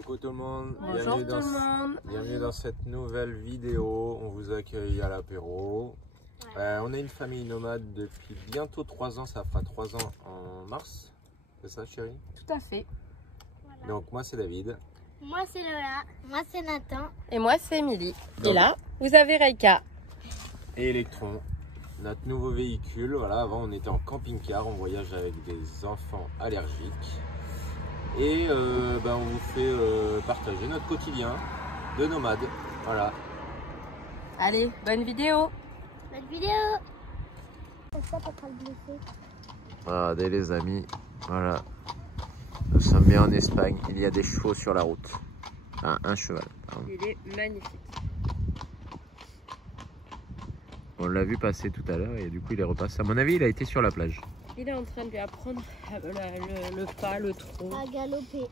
Coucou tout le monde, Bonjour tout le monde. Bienvenue dans cette nouvelle vidéo. On vous accueille à l'apéro. On est une famille nomade depuis bientôt 3 ans, ça fera 3 ans en mars. C'est ça chérie? Tout à fait. Voilà. Donc moi c'est David. Moi c'est Lola. Moi c'est Nathan. Et moi c'est Émilie. Donc, et là, vous avez Reika. Et Electron, notre nouveau véhicule. Voilà, avant on était en camping-car, on voyage avec des enfants allergiques. Et on vous fait partager notre quotidien de nomade. Voilà. Allez, bonne vidéo. Bonne vidéo. Pourquoi pas le blesser? Regardez les amis, voilà. Nous sommes bien en Espagne, il y a des chevaux sur la route. Enfin, un cheval, pardon. Il est magnifique. On l'a vu passer tout à l'heure et du coup il est repassé. À mon avis, il a été sur la plage. Il est en train de lui apprendre le pas, le trot. À galoper.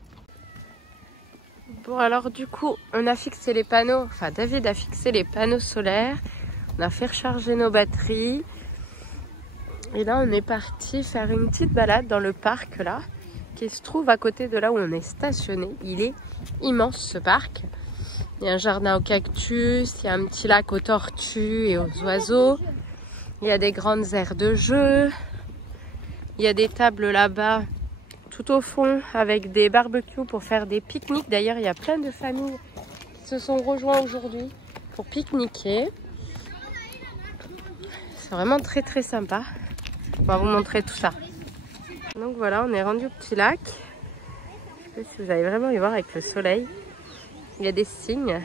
Bon alors du coup, on a fixé les panneaux. Enfin, David a fixé les panneaux solaires. On a fait recharger nos batteries. Et là, on est parti faire une petite balade dans le parc là, qui se trouve à côté de là où on est stationné. Il est immense ce parc. Il y a un jardin aux cactus, il y a un petit lac aux tortues et aux oiseaux. Il y a des grandes aires de jeu. Il y a des tables là-bas, tout au fond, avec des barbecues pour faire des pique-niques. D'ailleurs, il y a plein de familles qui se sont rejoints aujourd'hui pour pique-niquer. C'est vraiment très très sympa. On va vous montrer tout ça. Donc voilà, on est rendu au petit lac. Je ne sais pas si vous allez vraiment y voir avec le soleil. Il y a des cygnes.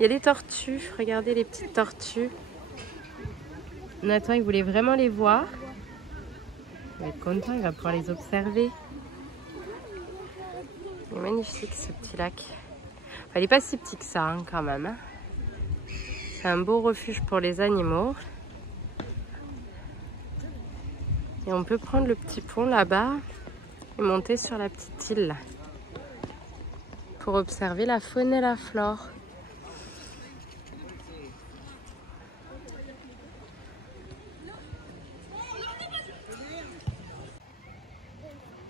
Il y a des tortues. Regardez les petites tortues. Nathan, il voulait vraiment les voir. Il va être content, il va pouvoir les observer. Il est magnifique ce petit lac. Enfin, il n'est pas si petit que ça hein, quand même. Hein. C'est un beau refuge pour les animaux. Et on peut prendre le petit pont là-bas et monter sur la petite île là, pour observer la faune et la flore.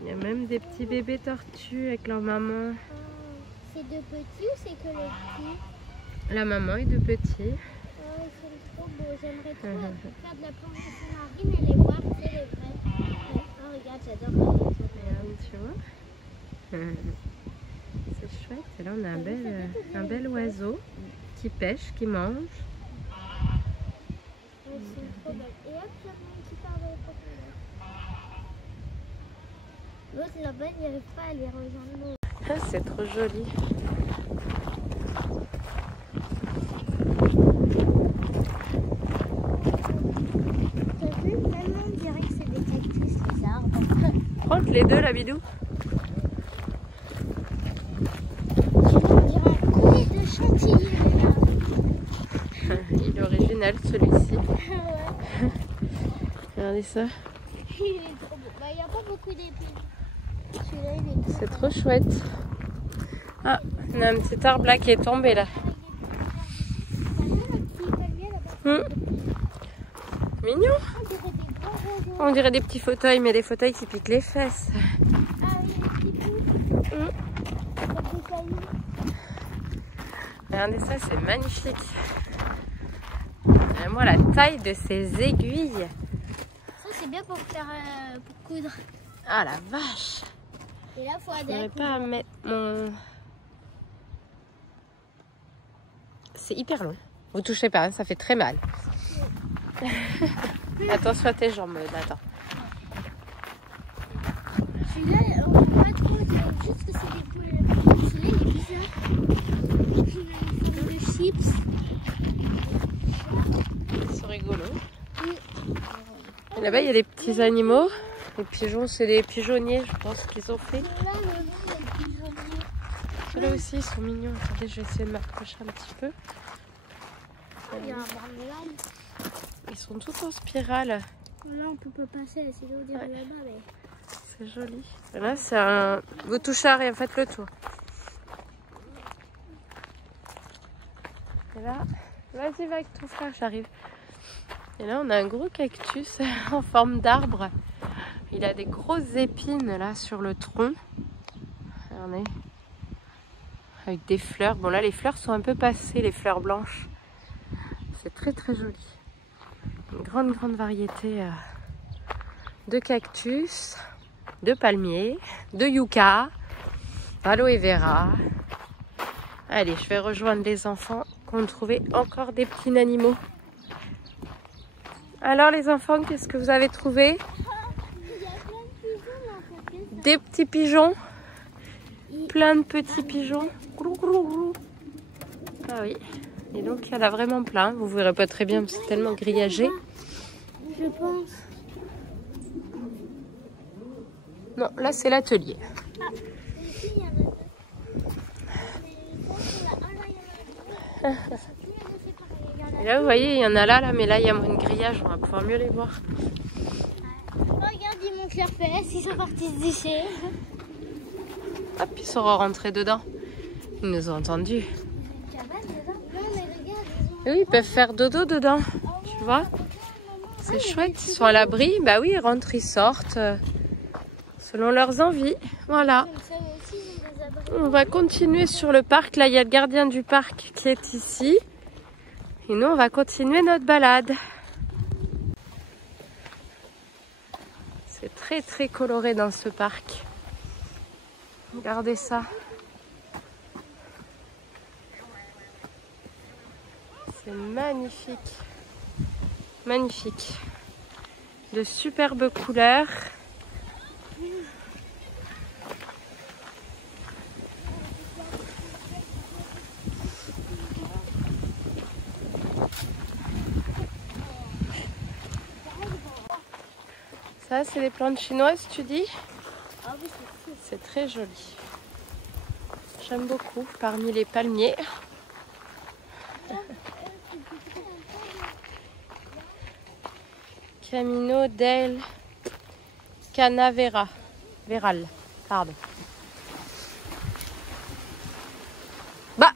Il y a même des petits bébés tortues avec leur maman. C'est de petits ou c'est que les petits? La maman est de petits. Oh, ils sont trop beaux. J'aimerais trop faire de la planche sous-marine et les voir, c'est les vrais. Oh, regarde, j'adore quand ils sont Regarde, tu vois. C'est chouette. Et là, on a un bel oiseau qui pêche, qui mange. Ils sont trop belles. Et hop, il y a un qui part dans le profondeur. L'autre là-bas, il n'y arrive pas à les rejoindre. Ah, c'est trop joli. T'as vu, vraiment, on dirait que c'est des cactus, les arbres. Prends les deux, la bidou. On dirait un collier de chantilly, là. Il est original, celui-ci. Ouais. Regardez ça. Il est trop beau. Bah, il n'y a pas beaucoup d'épines. Celui-là, il est trop C'est trop chouette. Ah, on a un petit arbre là qui est tombé là. Mignon. On dirait des petits fauteuils, mais des fauteuils qui piquent les fesses. Ah oui, les petits pouces. Regardez ça, c'est magnifique. Vraiment la taille de ces aiguilles. Ça, c'est bien pour faire pour coudre. Ah la vache. Et là, il faut Je aller n'arrive pas à mettre mon... C'est hyper long. Vous touchez pas, hein, ça fait très mal. Attention à tes jambes, Nathan. Celui-là, on ne voit pas trop, on dirait juste que c'est des poules. Celui-là, il est bizarre. Il a des chips. C'est rigolo. Oui. Et là-bas, il y a des petits animaux. Les pigeons, c'est des pigeonniers, je pense qu'ils ont fait. Là, le nom, il est pigeonnier. Ceux-là aussi, ils sont mignons. Attendez, je vais essayer de m'approcher un petit peu. Il y a un barnum. Ils sont tous en spirale. Là, on peut pas passer, sinon on dirait Ouais. là-bas. Mais... C'est joli. Et là, c'est un... Vous touchez à rien, faites le tour. Et là, vas-y, va avec ton frère, j'arrive. Et là, on a un gros cactus en forme d'arbre. Il a des grosses épines là sur le tronc. Regardez. avec des fleurs. Bon là les fleurs sont un peu passées, les fleurs blanches. C'est très très joli. Une grande variété de cactus, de palmiers, de yucca, aloe vera. Allez, je vais rejoindre les enfants qui ont trouvé encore des petits animaux. Alors les enfants, qu'est-ce que vous avez trouvé? Des petits pigeons. Plein de petits pigeons. Ah oui. Et donc il y en a vraiment plein. Vous verrez pas très bien, c'est tellement grillagé. Je pense. Non, là c'est l'atelier. Ici, il y en a deux. Et là vous voyez, il y en a là, mais là il y a moins de grillage, on va pouvoir mieux les voir. Regarde, ils montent leurs fesses, ils sont partis se doucher. Hop, ils sont rentrés dedans. Ils nous ont entendus. Et oui, ils peuvent faire dodo dedans, tu vois. C'est chouette, ils sont à l'abri. Bah oui, ils rentrent, ils sortent selon leurs envies. Voilà. On va continuer sur le parc. Là, il y a le gardien du parc qui est ici. Et nous, on va continuer notre balade. C'est très très coloré dans ce parc. Regardez ça. C'est magnifique. Magnifique. De superbes couleurs. Ça, c'est des plantes chinoises, tu dis? Ah oui, c'est très joli. J'aime beaucoup parmi les palmiers. Camino del Canaveral. Pardon. Bah!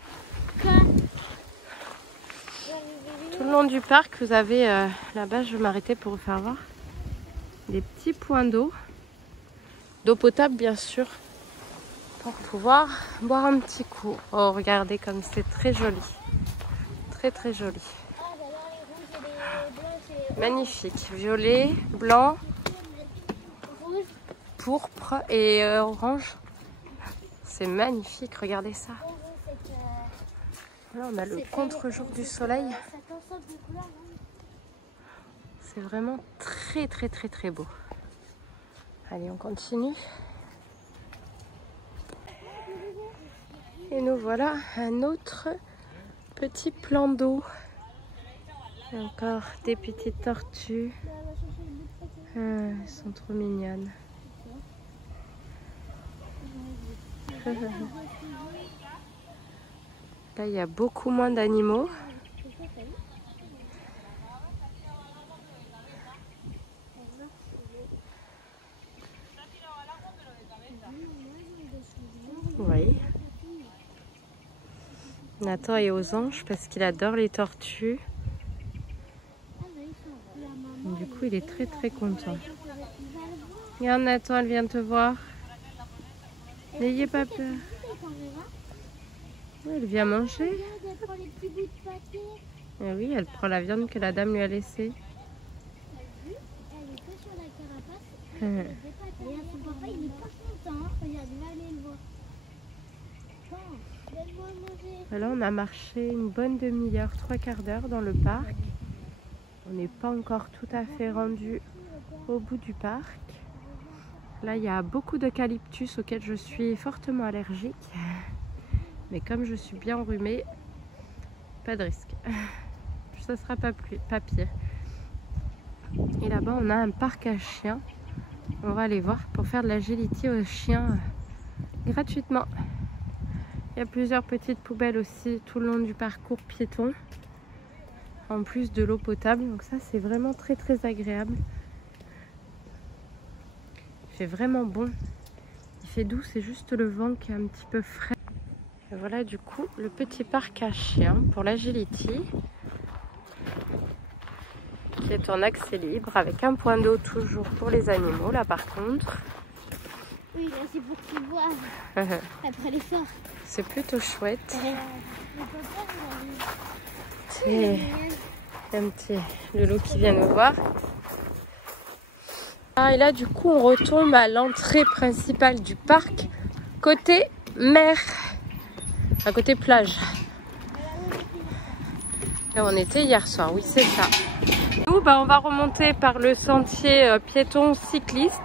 Tout le long du parc, vous avez là-bas, je vais m'arrêter pour vous faire voir des petits points d'eau potable bien sûr, pour pouvoir boire un petit coup. Oh, regardez comme c'est très joli, très très joli, magnifique, violet, blanc, pourpre et orange. C'est magnifique, regardez ça. Là, on a le contre-jour du soleil. C'est vraiment très très très très beau. Allez, on continue. Et nous voilà un autre petit plan d'eau. Encore des petites tortues. Elles sont trop mignonnes. Là, il y a beaucoup moins d'animaux. Oui. Nathan est aux anges parce qu'il adore les tortues. Du coup, il est très très content. Regarde Nathan, elle vient te voir. N'ayez pas peur. Oui, elle vient manger. Et oui, elle prend la viande que la dame lui a laissée. Là, on a marché une bonne demi-heure, 3/4 d'heure dans le parc. On n'est pas encore tout à fait rendu au bout du parc. Là, il y a beaucoup d'eucalyptus auxquels je suis fortement allergique. Mais comme je suis bien enrhumée, pas de risque. Ça sera pas pire. Et là-bas, on a un parc à chiens. On va aller voir pour faire de l'agility aux chiens gratuitement. Il y a plusieurs petites poubelles aussi tout le long du parcours piéton. En plus de l'eau potable. Donc ça, c'est vraiment très très agréable. Il fait vraiment bon. Il fait doux, c'est juste le vent qui est un petit peu frais. Et voilà du coup le petit parc à chiens pour l'agility. Qui est en accès libre avec un point d'eau toujours pour les animaux là par contre. Oui, là c'est pour qu'ils boivent après l'effort. C'est plutôt chouette. Le papa, C'est un petit Loulou qui vient nous voir. Ah, et là, du coup, on retombe à l'entrée principale du parc, côté mer, à côté plage. Là, on était hier soir, oui, c'est ça. Nous, on va remonter par le sentier piéton cycliste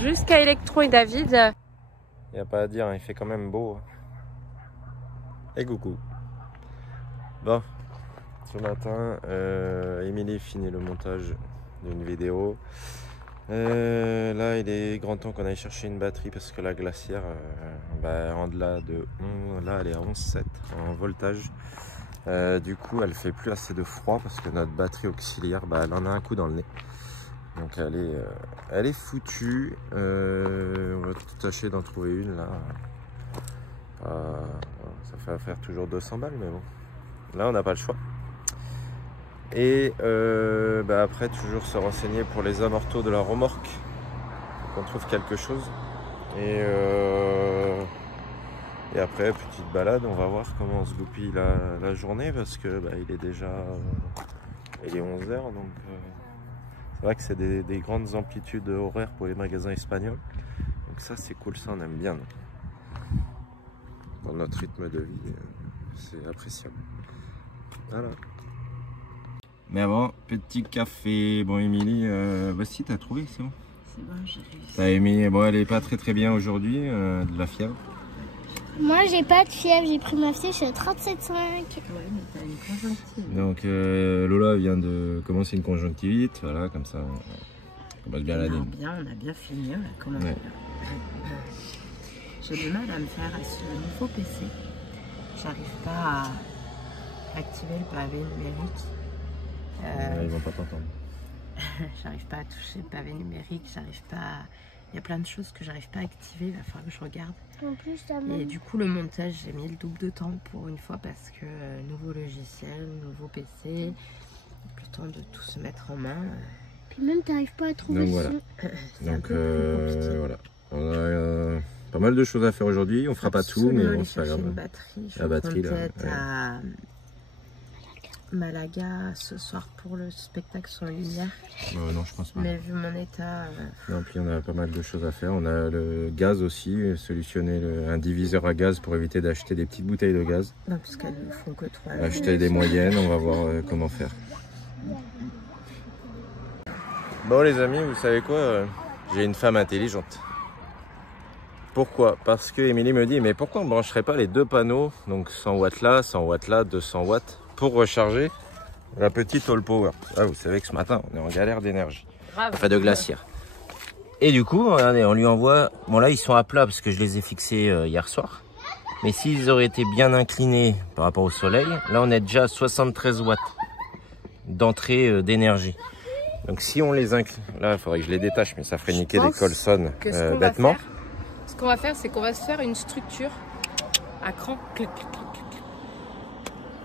jusqu'à Electron et David. Il n'y a pas à dire, il fait quand même beau. Et coucou. Bon, ce matin, Émilie finit le montage d'une vidéo. Là, il est grand temps qu'on aille chercher une batterie parce que la glacière, en delà de 11, là, elle est à 11,7 en voltage. Du coup, elle fait plus assez de froid parce que notre batterie auxiliaire, elle en a un coup dans le nez. Donc, elle est foutue. On va tout tâcher d'en trouver une là. Ça fait faire toujours 200 balles, mais bon. Là, on n'a pas le choix. Et après, toujours se renseigner pour les amortos de la remorque. Qu'on trouve quelque chose. Et après, petite balade, on va voir comment on se goupille la journée. Parce que il est déjà il est 11h. Donc c'est vrai que c'est des grandes amplitudes horaires pour les magasins espagnols. Donc ça, c'est cool, ça on aime bien. Dans notre rythme de vie, c'est appréciable. Voilà. Mais avant, petit café. Bon, Émilie, voici, t'as trouvé, c'est bon? C'est bon, j'ai réussi. T'as aimé, bon, elle est pas très bien aujourd'hui, de la fièvre. Moi, j'ai pas de fièvre, j'ai pris ma fièvre, je suis à 37,5. Ouais, mais t'as une conjonctivite. Donc, Lola vient de commencer une conjonctivite, voilà, comme ça, on commence bien l'année. On a bien fini, on a commencé. Ouais. J'ai du mal à me faire à ce nouveau PC. J'arrive pas à activer le pavé numérique. Ils vont pas t'entendre. J'arrive pas à toucher le pavé numérique, j'arrive pas. Il y a plein de choses que j'arrive pas à activer, il va falloir que je regarde. En plus, et du coup, le montage, j'ai mis le double de temps pour une fois parce que nouveau logiciel, nouveau PC, le temps de tout se mettre en main. Puis même, t'arrives pas à trouver. Donc voilà. Donc voilà. On a pas mal de choses à faire aujourd'hui. On fera pas tout, mais bon, c'est pas grave. La batterie, là. À Malaga ce soir pour le spectacle sans lumière. Non, je pense pas. Mais vu mon état. Non, puis on a pas mal de choses à faire. On a le gaz aussi, solutionner un diviseur à gaz pour éviter d'acheter des petites bouteilles de gaz. Non, puisqu'elles ne font que 3. Acheter des moyennes, on va voir comment faire. Bon les amis, vous savez quoi, j'ai une femme intelligente. Pourquoi? Parce que Émilie me dit, mais pourquoi on ne brancherait pas les deux panneaux, donc 100 watts là, 100 watts là, 200 watts, pour recharger la petite All Power. Ah, vous savez que ce matin, on est en galère d'énergie, enfin de glacière. Et du coup, regardez, on lui envoie, bon là ils sont à plat parce que je les ai fixés hier soir. Mais s'ils auraient été bien inclinés par rapport au soleil, là on est déjà à 73 watts d'entrée d'énergie. Donc si on les incline, là il faudrait que je les détache, mais ça ferait niquer des colsonnes bêtement. Ce qu'on va faire, c'est qu'on va se faire une structure à cran. Clic, clic, clic, clic.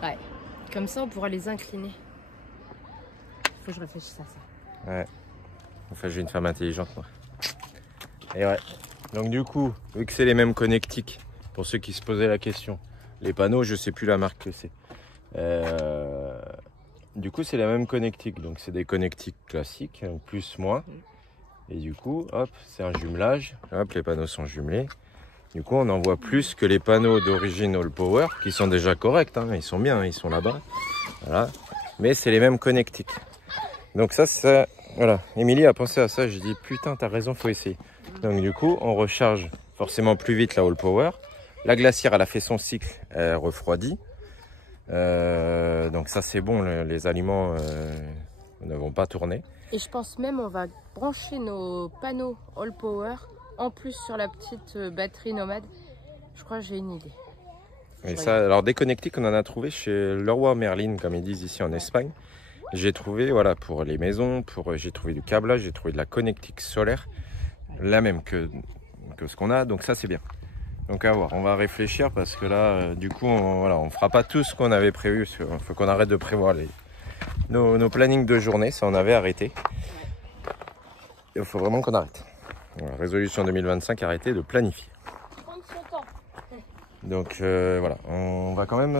Ouais. Comme ça, on pourra les incliner. Faut que je réfléchisse à ça. Ouais. Enfin, j'ai une femme intelligente, moi. Et ouais. Donc du coup, vu que c'est les mêmes connectiques, pour ceux qui se posaient la question, les panneaux, je sais plus la marque que c'est. Du coup, c'est la même connectique. Donc c'est des connectiques classiques, plus, moins. Et du coup, hop, c'est un jumelage. Hop, les panneaux sont jumelés. Du coup, on en voit plus que les panneaux d'origine All Power, qui sont déjà corrects. Hein, ils sont bien, ils sont là-bas. Voilà. Mais c'est les mêmes connectiques. Donc ça, voilà. Émilie a pensé à ça. J'ai dit, putain, t'as raison, faut essayer. Donc du coup, on recharge forcément plus vite la All Power. La glacière, elle a fait son cycle, elle refroidit. Donc ça, c'est bon. Les aliments ne vont pas tourner. Et je pense même on va brancher nos panneaux All Power en plus sur la petite batterie nomade. Je crois que j'ai une idée. Et ça, alors des connectiques, on en a trouvé chez Leroy Merlin, comme ils disent ici en Espagne. J'ai trouvé, voilà, pour les maisons, j'ai trouvé du câblage, j'ai trouvé de la connectique solaire, la même que ce qu'on a, donc ça c'est bien. Donc à voir, on va réfléchir parce que là, du coup, on fera pas tout ce qu'on avait prévu. Il faut qu'on arrête de prévoir nos plannings de journée, ça on avait arrêté. Il faut vraiment qu'on arrête. Voilà, résolution 2025, arrêtez de planifier. Prendre son temps. Donc voilà, on va quand même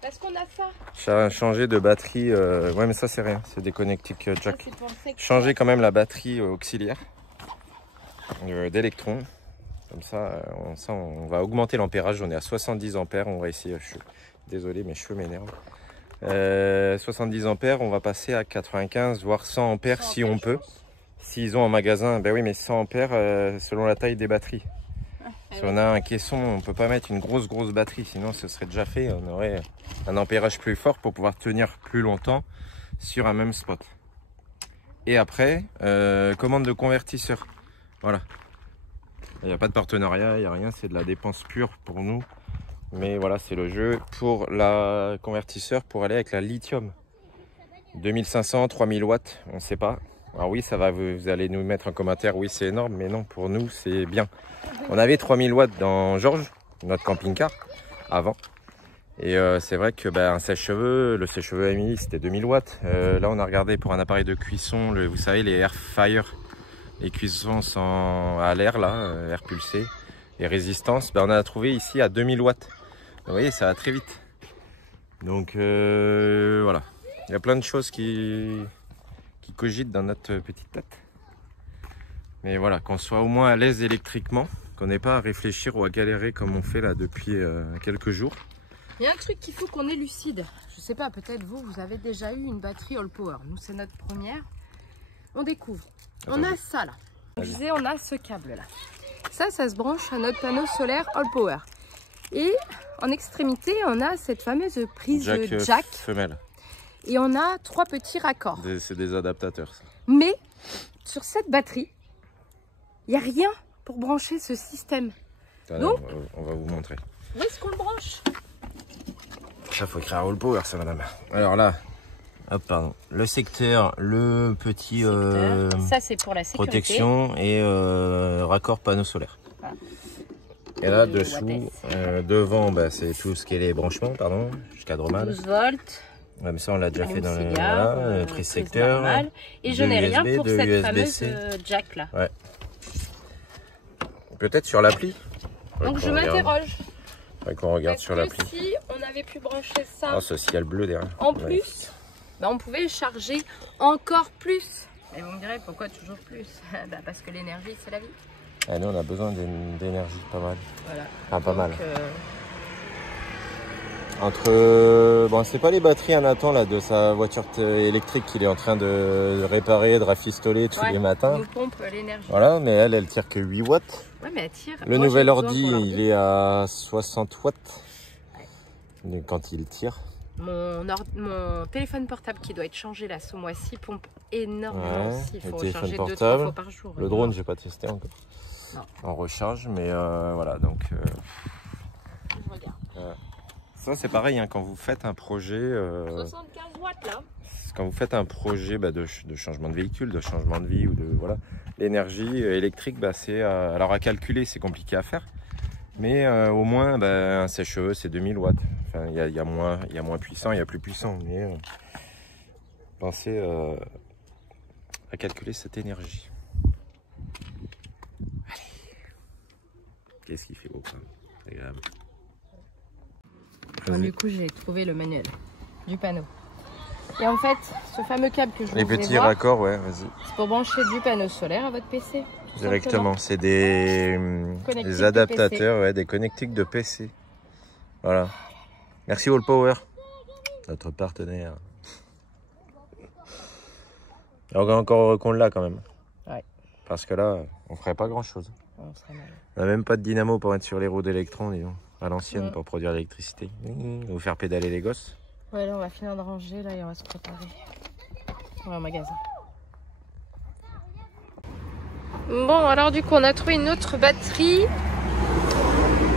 Parce qu'on a ça. changer de batterie. Ouais, mais ça c'est rien, c'est des connectiques jack. Ça, c'est pour le secteur. Changer quand même la batterie auxiliaire d'électrons. Comme ça, on va augmenter l'ampérage. On est à 70 ampères. On va essayer. Désolé, mes cheveux m'énervent. 70 ampères, on va passer à 95 voire 100 ampères si on peut. S'ils ont en magasin, ben oui, mais 100 ampères selon la taille des batteries. Si on a un caisson, on ne peut pas mettre une grosse batterie, sinon ce serait déjà fait. On aurait un ampérage plus fort pour pouvoir tenir plus longtemps sur un même spot. Et après, commande de convertisseur. Voilà. Il n'y a pas de partenariat, il n'y a rien, c'est de la dépense pure pour nous. Mais voilà, c'est le jeu pour la convertisseur pour aller avec la lithium. 2500, 3000 watts, on ne sait pas. Alors oui, ça va, vous allez nous mettre en commentaire, oui c'est énorme, mais non, pour nous c'est bien. On avait 3000 watts dans Georges, notre camping-car, avant. Et c'est vrai que un sèche-cheveux, le sèche-cheveux Emily c'était 2000 watts. Là on a regardé pour un appareil de cuisson, vous savez les air fryer, les cuissons à l'air là, air pulsé, et résistance, on a trouvé ici à 2000 watts. Vous voyez, ça va très vite. Donc voilà, il y a plein de choses qui cogitent dans notre petite tête. Mais voilà, qu'on soit au moins à l'aise électriquement, qu'on n'ait pas à réfléchir ou à galérer comme on fait là depuis quelques jours. Il y a un truc qu'il faut qu'on ait lucide. Je sais pas, peut-être vous avez déjà eu une batterie All Power. Nous, c'est notre première. On découvre. On a ça là. Je disais, on a ce câble là. Ça se branche à notre panneau solaire All Power. Et en extrémité, on a cette fameuse prise jack femelle. Et on a 3 petits raccords. C'est des adaptateurs ça. Mais sur cette batterie, il n'y a rien pour brancher ce système. Donc, on va vous montrer. Où est-ce qu'on le branche? Ça, faut écrire All Power, ça, madame. Alors là, hop, pardon. Le secteur, le petit ça, c'est pour la sécurité. Protection et raccord panneau solaire. Voilà. Et là, dessous, devant, c'est tout ce qui est les branchements, pardon, jusqu'à Dromal. 12 volts. Ouais, mais ça, on l'a déjà fait dans le prise secteur. Et je n'ai rien pour cette fameuse jack là. Ouais. Peut-être sur l'appli. Donc je m'interroge. Qu'on regarde sur l'appli. Si on avait pu brancher ça. Oh, ce ciel bleu derrière. En plus, on pouvait charger encore plus. Et vous me direz pourquoi toujours plus? Parce que l'énergie, c'est la vie. Et nous, on a besoin d'énergie, pas mal. Voilà. Ah, pas mal. Entre... c'est pas les batteries à Nathan là, de sa voiture électrique qu'il est en train de réparer, de rafistoler tous les matins. Nous pompe l'énergie. Voilà, mais elle tire que 8 watts. Ouais, mais elle tire. Le nouvel ordi, il est à 60 watts. Quand il tire. Mon téléphone portable qui doit être changé là ce mois-ci pompe énormément aussi. Il faut changer 2-3 fois par jour. Le drone, j'ai pas testé encore. Non. En recharge, mais voilà, donc... Je regarde. Ça c'est pareil, hein, quand vous faites un projet... 75 watts là. Quand vous faites un projet de changement de véhicule, de changement de vie ou de... Voilà, l'énergie électrique, c'est... alors à calculer, c'est compliqué à faire. Mais au moins, un sèche-cheveux, c'est 2000 watts. Enfin, il y a moins puissant, il y a plus puissant. Mais pensez à calculer cette énergie. Allez. Qu'est-ce qu'il fait beau quand même. C'est agréable. Bon, du coup, j'ai trouvé le manuel du panneau. Et en fait, ce fameux câble que je vous ai Les petits raccords, ouais, vas-y. C'est pour brancher du panneau solaire à votre PC. Directement, c'est des adaptateurs, ouais, des connectiques de PC. Voilà. Merci All Power, notre partenaire. On va encore qu'on l'a quand même. Ouais. Parce que là, on ferait pas grand chose. On serait mal. On n'a même pas de dynamo pour mettre sur les roues d'électrons, disons. À l'ancienne, pour produire l'électricité. Vous faire pédaler les gosses. Ouais, là on va finir de ranger là et on va se préparer. On va au magasin. Bon, alors du coup on a trouvé une autre batterie.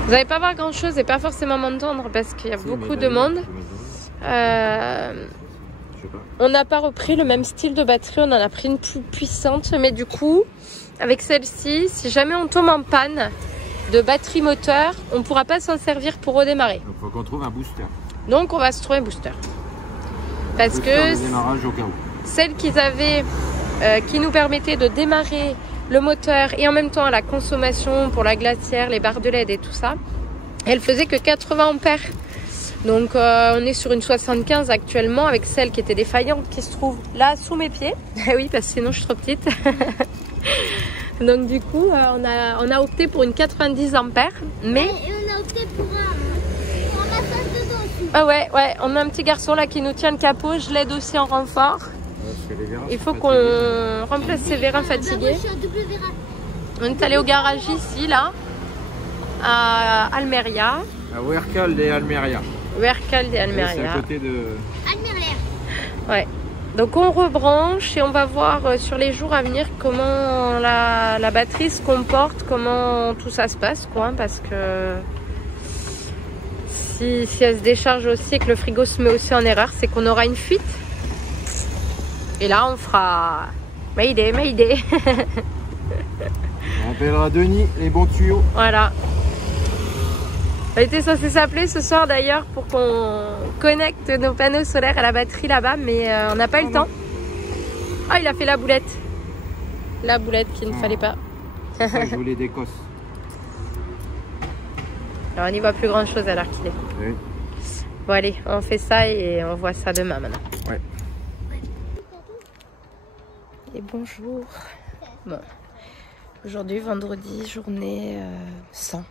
Vous n'allez pas voir grand chose et pas forcément m'entendre parce qu'il y a beaucoup de monde. On n'a pas repris le même style de batterie, on en a pris une plus puissante. Mais du coup, avec celle-ci, si jamais on tombe en panne de batterie moteur, on ne pourra pas s'en servir pour redémarrer. Donc il faut qu'on trouve un booster. Donc on va se trouver un booster. Parce que démarrage au cas où. celle qu'ils avaient qui nous permettait de démarrer le moteur et en même temps la consommation pour la glacière, les barres de LED et tout ça, elle faisait que 80 ampères. Donc on est sur une 75 actuellement avec celle qui était défaillante qui se trouve là sous mes pieds. Oui, parce que sinon je suis trop petite. Donc du coup on a opté pour une 90 ampères. Mais Et on a opté pour un massage de dos aussi. ah ouais, on a un petit garçon là qui nous tient le capot. Je l'aide aussi en renfort. Il faut qu'on remplace ses vérins fatigués. Je suis un double vérin. On est allé au garage ici, là, à Almeria. À Huércal de Almeria. Huércal de C'est Almeria. à côté de... Almeria. Ouais. Donc on rebranche et on va voir sur les jours à venir comment la batterie se comporte, comment tout ça se passe, quoi. Parce que si elle se décharge aussi et que le frigo se met aussi en erreur, c'est qu'on aura une fuite. Et là, on fera Mayday, Mayday. On appellera Denis les bons tuyaux. Voilà. On était censé s'appeler ce soir d'ailleurs pour qu'on connecte nos panneaux solaires à la batterie là-bas, mais on n'a pas eu le temps. Ah, il a fait la boulette. La boulette qu'il ne fallait pas. C'est ça que je voulais des cosses. Alors on n'y voit plus grand chose à l'heure qu'il est. Oui. Bon allez, on fait ça et on voit ça demain maintenant. Ouais. Et bonjour. Bon. Aujourd'hui, vendredi, journée sans.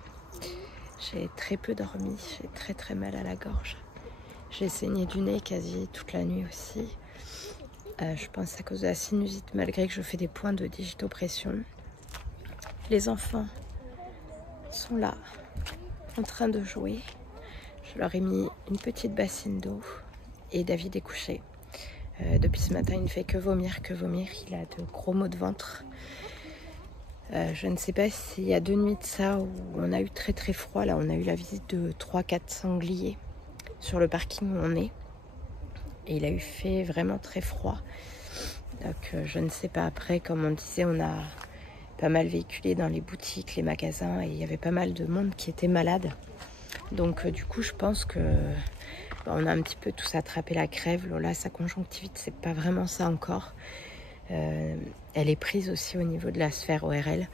J'ai très peu dormi, j'ai très mal à la gorge. J'ai saigné du nez quasi toute la nuit aussi. Je pense à cause de la sinusite, malgré que je fais des points de digitopression. Les enfants sont là, en train de jouer. Je leur ai mis une petite bassine d'eau et David est couché. Depuis ce matin, il ne fait que vomir. Il a de gros maux de ventre. Je ne sais pas s'il y a 2 nuits de ça où on a eu très froid. Là, on a eu la visite de 3-4 sangliers sur le parking où on est. Et il a eu fait vraiment très froid. Donc, je ne sais pas. Après, comme on disait, on a pas mal véhiculé dans les boutiques, les magasins. Et il y avait pas mal de monde qui était malade. Donc, du coup, je pense que on a un petit peu tous attrapé la crève. Lola, sa conjonctivite, c'est pas vraiment ça encore. Elle est prise aussi au niveau de la sphère ORL.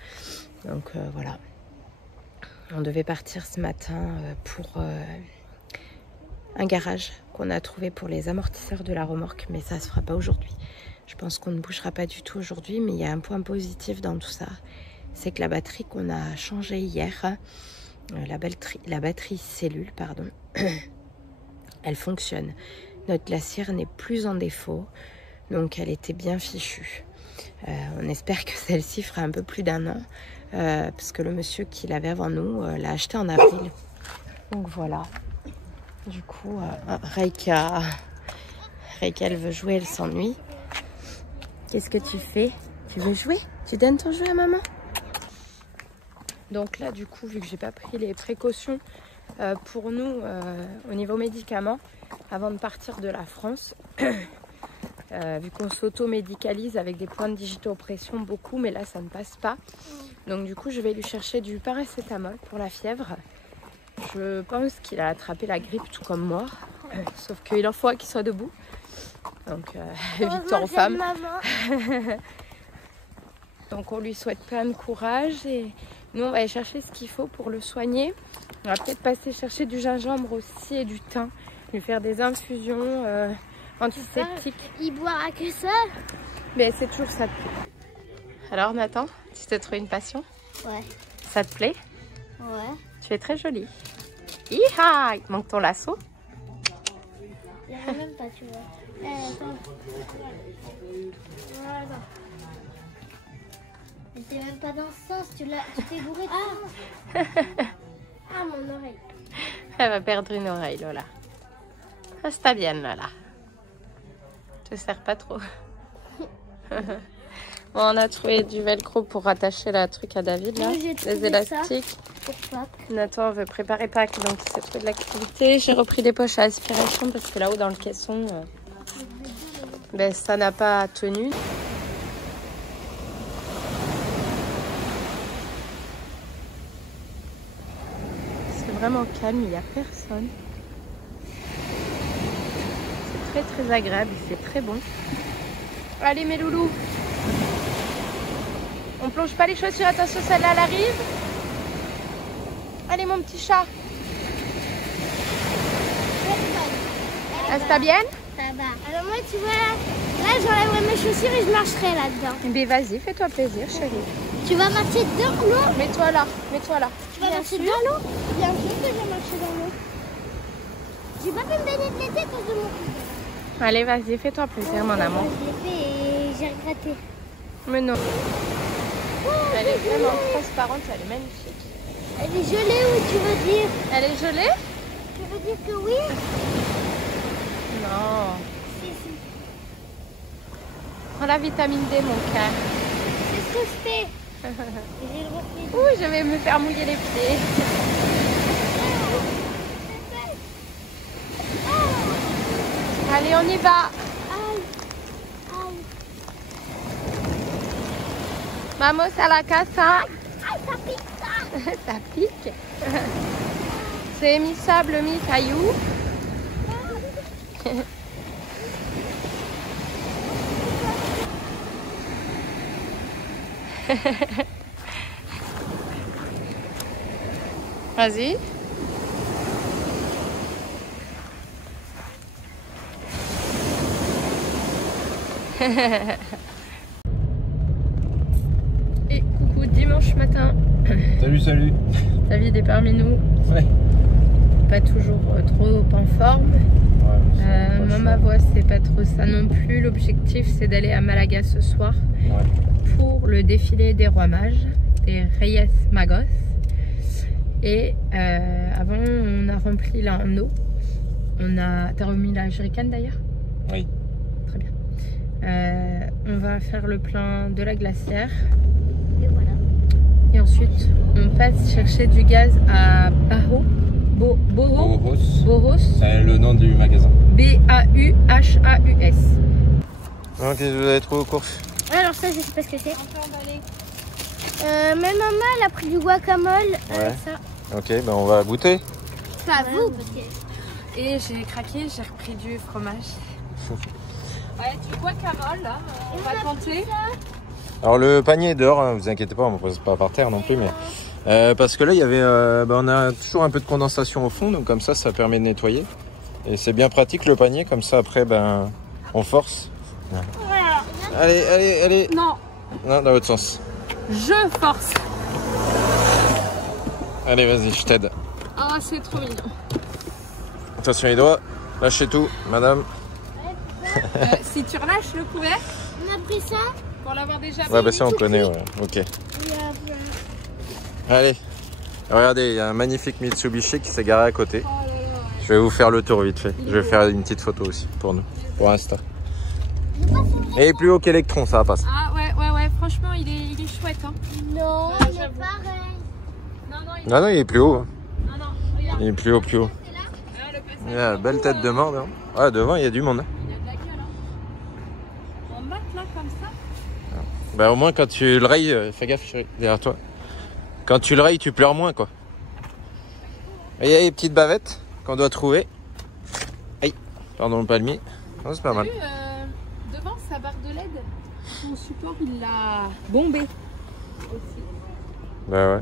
Donc voilà. On devait partir ce matin pour un garage qu'on a trouvé pour les amortisseurs de la remorque, mais ça se fera pas aujourd'hui. Je pense qu'on ne bougera pas du tout aujourd'hui, mais il y a un point positif dans tout ça. C'est que la batterie qu'on a changée hier, la batterie cellule, pardon, elle fonctionne. Notre glacière n'est plus en défaut. Donc elle était bien fichue. On espère que celle-ci fera un peu plus d'1 an. Parce que le monsieur qui l'avait avant nous l'a acheté en avril. Donc voilà. Du coup, Reika, elle veut jouer, elle s'ennuie. Qu'est-ce que tu fais? Tu veux jouer? Tu donnes ton jeu à maman? Donc là, du coup, vu que j'ai pas pris les précautions pour nous au niveau médicaments, avant de partir de la France, vu qu'on s'auto-médicalise avec des points de digitopression beaucoup, mais là ça ne passe pas. Donc du coup je vais lui chercher du paracétamol pour la fièvre. Je pense qu'il a attrapé la grippe tout comme moi, sauf qu'il en faut qu'il soit debout. Donc victoire aux femmes. Donc on lui souhaite plein de courage et nous on va aller chercher ce qu'il faut pour le soigner. On va peut-être passer chercher du gingembre aussi et du thym, lui faire des infusions antiseptiques. Il boira que ça? Mais c'est toujours ça de plus. Alors Nathan, tu t'es trouvé une passion? Ouais. Ça te plaît? Ouais. Tu es très jolie. Hi-ha! Il te manque ton lasso? Il n'y en a même pas, tu vois. Attends. Voilà. Mais t'es même pas dans ce sens, tu t'es bourré de sens. Ah, mon oreille. Elle va perdre une oreille, Lola. Ah, c'est bien, Lola. Je te sers pas trop. Bon, on a trouvé du velcro pour rattacher la truc à David, là. Oui, des élastiques. Pour Pâques. Nathan veut préparer Pâques, donc il s'est trouvé de l'activité. J'ai repris des poches à aspiration parce que là-haut, dans le caisson, ben, ça n'a pas tenu. C'est vraiment calme, il n'y a personne. C'est très agréable, il fait très bon. Allez mes loulous, On plonge pas les chaussures, attention, celle-là, elle arrive. Allez, mon petit chat. Ça va bien? Ça va. Alors moi, tu vois, là, j'enlèverai mes chaussures et je marcherai là-dedans. Mais vas-y, fais-toi plaisir, chérie. Tu vas marcher dedans, l'eau? Mets-toi là, mets-toi là. Tu vas marcher dans l'eau? Bien sûr que je vais marcher dans l'eau. J'ai pas pu me baigner de l'été à cause de mon cousin. Allez, vas-y, fais-toi plaisir, mon amour. Je l'ai fait et j'ai regretté. Mais non. Oh, Elle est vraiment transparente, elle est magnifique. Elle est gelée ou tu veux dire? Elle est gelée? Tu veux dire que oui? Non. Si, si. Prends la vitamine D, mon cœur. C'est ce que je fais. J'ai le reflet. Ouh, je vais me faire mouiller les pieds. Allez, on y va. Aïe. Aïe. Vamos a la casa. Aïe, ça pique ça. Ça pique. C'est mi-sable, mi-caillou. Vas-y. Et coucou, dimanche matin. Salut, salut. David est parmi nous. Ouais. Pas toujours trop en forme. Moi, ma voix, c'est pas trop ça non plus. L'objectif, c'est d'aller à Malaga ce soir pour le défilé des Rois Mages, des Reyes Magos. Et avant, on a rempli là en eau. T'as remis la jerrycan d'ailleurs? Oui. Très bien. On va faire le plein de la glacière. Et voilà. Et ensuite, on passe chercher du gaz à Bohos. C'est le nom du magasin. B-A-U-H-A-U-S. Qu'est-ce que vous avez trouvé aux courses? Alors ça, je sais pas ce que c'est. Même maman, elle a pris du guacamole. Ouais. Ça. Ok, ben on va goûter. Pas vous, parce que... Et j'ai craqué, j'ai repris du fromage. Ouais, du guacamole, là, on va tenter. Alors le panier est dehors, hein, vous inquiétez pas, on ne pose pas par terre non plus, mais parce que là il y avait, on a toujours un peu de condensation au fond, donc comme ça permet de nettoyer. Et c'est bien pratique le panier, comme ça après on force. Allez. Non, Non, dans l'autre sens. je force. Allez, vas-y, je t'aide. Ah, c'est trop mignon. Attention les doigts, lâchez tout, madame. Si tu relâches le couvert, On a pris ça. pour l'avoir déjà Ouais, bah ça on connaît, ouais. Ok. Allez, regardez, il y a un magnifique Mitsubishi qui s'est garé à côté. Je vais vous faire le tour vite fait. Je vais faire une petite photo aussi pour nous, pour Insta. Et plus haut qu'Electron, ça passe. Ah ouais, franchement il est chouette. Hein. Non, Ouais, il est j'avoue. pareil. Non, Il est plus haut. Hein. non, regarde. Il est plus haut. Ah, le passage, Il y a une belle tête de mort. Hein. Ah, devant, il y a du monde. Hein. Il y a de la gueule. Hein. En mate là, comme ça. Bah, au moins, quand tu le rayes, fais gaffe, chérie, derrière toi. Quand tu le rayes, tu pleures moins, quoi. Et il y a les petites bavettes qu'on doit trouver. Aïe, pardon le palmier. Oh, c'est pas mal. Devant sa barre de LED, son support il l'a bombé aussi. Bah ouais.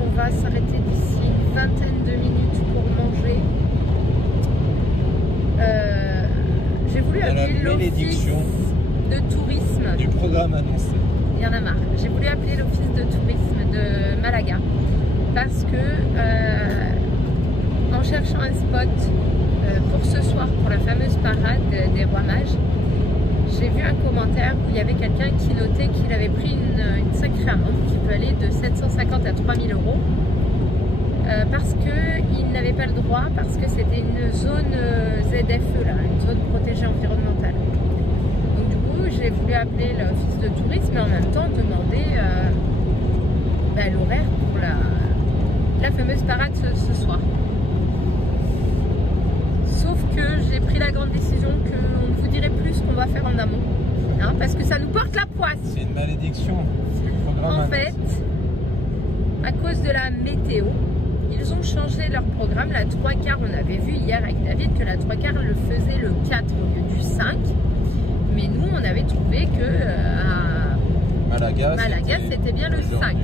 On va s'arrêter d'ici une vingtaine de minutes pour manger. J'ai voulu appeler l'office de tourisme du programme annoncé. Il y en a marre. J'ai voulu appeler l'office de tourisme de Malaga parce que en cherchant un spot pour ce soir, pour la fameuse parade des Rois Mages, j'ai vu un commentaire où il y avait quelqu'un qui notait qu'il avait pris une sacrée amende qui peut aller de 750 à 3000 euros parce qu'il n'avait pas le droit, parce que c'était une zone ZFE, là, une zone protégée environnementale. Donc du coup, j'ai voulu appeler l'office de tourisme et en même temps demander l'horaire pour la fameuse parade ce soir. Sauf que j'ai pris la grande décision qu'on ne vous dirait plus ce qu'on va faire en amont, hein, parce que ça nous porte la poisse. C'est une malédiction. En fait, à cause de la météo, ils ont changé leur programme. La 3/4, on avait vu hier avec David que la 3/4 le faisait le 4 au lieu du 5. Mais nous, on avait trouvé que à Malaga, c'était bien le 5.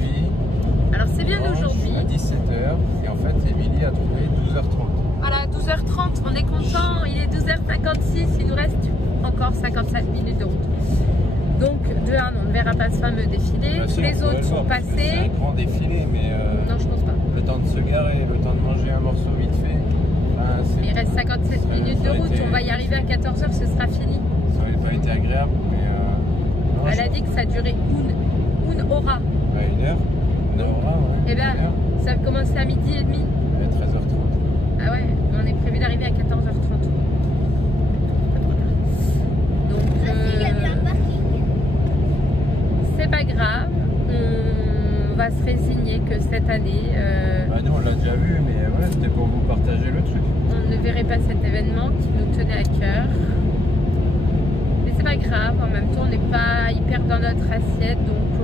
Alors c'est bien aujourd'hui. À 17h. Et en fait, Émilie a trouvé 12h30. Voilà, 12h30. On est content. Il est 12h56. Il nous reste encore 57 minutes de route. Donc, de 1, on ne verra pas ce fameux défilé. Tous les autres sont passés. C'est un grand défilé, mais non, je pense pas. Le temps de se garer, le temps de manger un morceau vite fait. Mais il reste 57 minutes de route. On va y arriver à 14h, ce sera fini. Ça n'aurait pas été agréable, mais. Non, elle a dit que ça durait une hora. 1 heure. Une hora, ouais. Eh bien, ça commençait à 12h30. 13h30. Ah ouais, on est prévu d'arriver à 14h30. Donc, c'est pas grave, on va se résigner que cette année nous on l'a déjà vu, mais ouais, c'était pour vous partager le truc. On ne verrait pas cet événement qui nous tenait à cœur. Mais c'est pas grave, en même temps on n'est pas hyper dans notre assiette, donc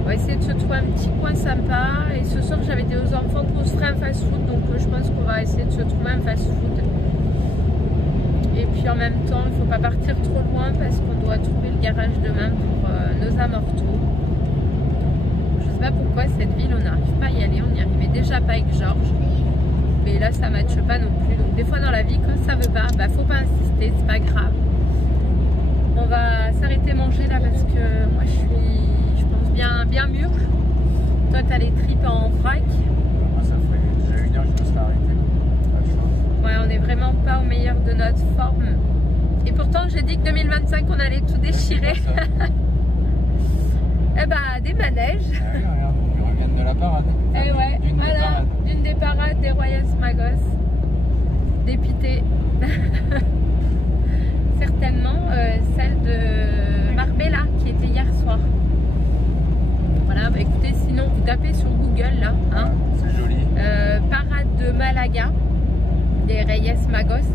on va essayer de se trouver un petit coin sympa. Et ce soir j'avais dit aux enfants qu'on se ferait un fast food, donc je pense qu'on va essayer de se trouver un fast food. Et puis en même temps, il ne faut pas partir trop loin parce qu'on doit trouver le garage demain pour nos amortos. Je ne sais pas pourquoi cette ville, on n'arrive pas à y aller. On n'y arrivait déjà pas avec Georges. Mais là, ça ne matche pas non plus. Donc des fois dans la vie, quand ça ne veut pas, bah, faut pas insister, c'est pas grave. On va s'arrêter manger là parce que moi je pense, bien mûre. Toi, tu as les tripes en vrac. Moi, ça ferait déjà 1 heure que je me serais arrêté. Ouais, on n'est vraiment pas au meilleur de notre forme. Et pourtant, j'ai dit que 2025, on allait tout déchirer. Eh ben, des manèges. Ah oui, regarde, on reviennent de la parade. Eh ouais, voilà, d'une des parades des Royas Magos. Dépité. Certainement celle de Marbella qui était hier soir. Voilà, bah écoutez, sinon vous tapez sur Google là. Hein, c'est joli. Parade de Malaga. Des Reyes Magos.